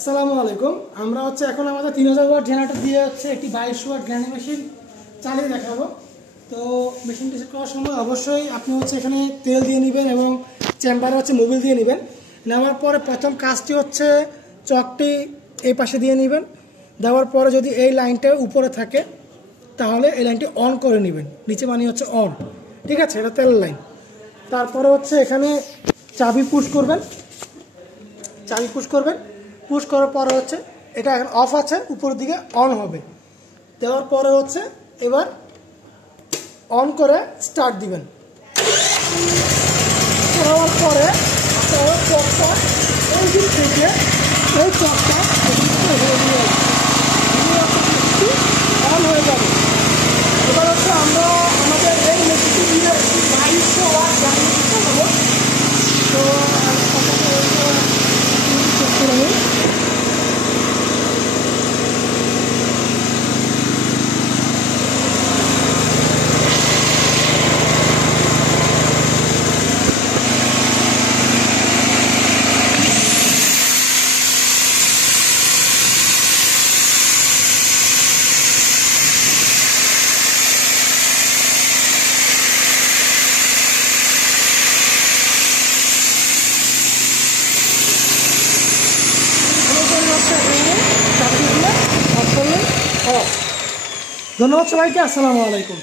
আসসালামু আলাইকুম। আমরা এখন আমাদের 3000 ওয়াট জেনারেটর দিয়ে একটি 22 ওয়াট গ্রাইন্ডিং মেশিন চালিয়ে দেখাবো। তো মেশিনটি সেট করার সময় অবশ্যই আপনি এখানে তেল দিয়ে নেবেন এবং চেম্বারে মোবিল দিয়ে নেবেন। নেওয়ার পরে প্রথম কাজটি চকটি এই পাশে দিয়ে নেবেন। দেওয়ার পরে যদি এই লাইনটা উপরে থাকে তাহলে এই লাইনটি অন করে নেবেন, নিচে মানে অন, ঠিক আছে? এটা তেল লাইন। তারপরে এখানে চাবি পুশ করবেন, পুশ করার পরে এটা এখন অফ আছে, উপরের দিকে অন হবে। দেওয়ার পরে এবার অন করে স্টার্ট দিবেন। করার পরে চকটা এই দিক থেকে এই চকটা অন হয়ে যাবে। এবার আমরা আমাদের এই মেশিনটি দিয়ে 2200 ওয়াট জ্বালিয়ে দিতে হবে। তো চেক করে নিই। ধন্যবাদ সবাইকে। আসসালামু আলাইকুম।